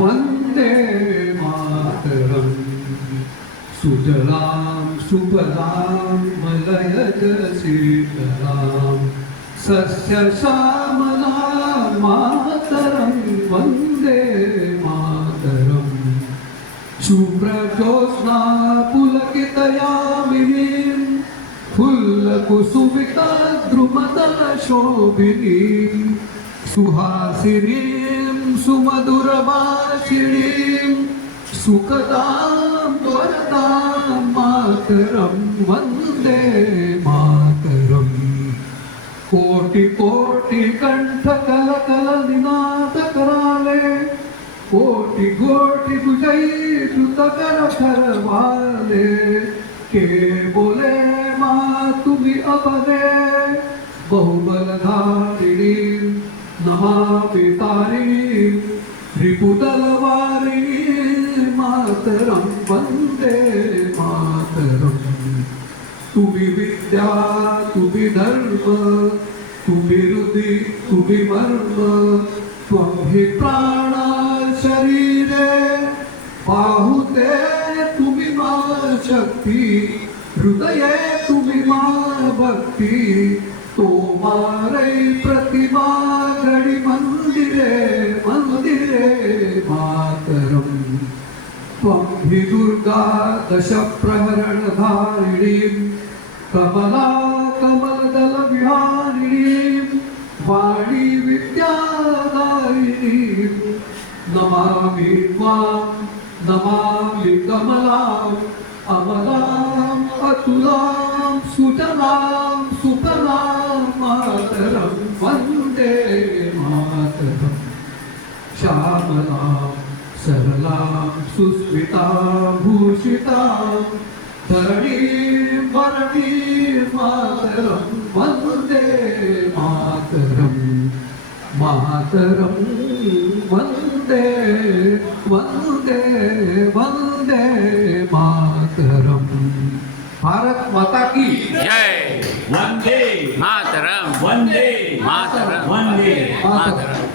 वंदे मातरम सुजलाम सुफलाम मलयज शीतलाम सस्य श्यामलाम मातरम वंदे मातरम शुभ्रजोत्स्ना पुलकितयामिनीं फुल्लकुसुमिता द्रुमदलशोभिनीं सुहासिनीं सुमधुरभाषिणीं सुखदां वरदां मातरं वन्दे मातरम् कोटि कोटि कंठ कल कल निनाद कराले कोटि कोटि तुझई सुत कर वाले के बोले माँ तुम्ही अपने बहुबलधारिणी नमामि तारिणी रिपुदलवारिणी मातरं वन्दे मातरम् तुम्ही विद्या तुम्ही धर्म तुम्ही हृदय तुम्ही मर्म त्वं हि प्राणा शरीरे बाहुते तुम्ही मा शक्ती हृदये तुम्ही मा भक्ती तो मारे प्रतिमा घडी मंदिरे मंदिरे मातरम् त्वं हि दुर्गा दशप्रहरणधारिणीं कमला कमलदलविहारिणीं वाणी विद्यादायिनीं नमामि त्वां नमामि कमलाम् अमलाम् अतुलां सुजलां सुफलां मातरं वन्दे मातरम् श्यामलां सरलां सुस्मितां भूषितां धरणीं वरणीं मातरं वन्दे मातरं मातरं वन्दे वन्दे वन्दे मातरं। भारत माता की जय। वंदे मातरम वंदे मातरम वंदे मातरम।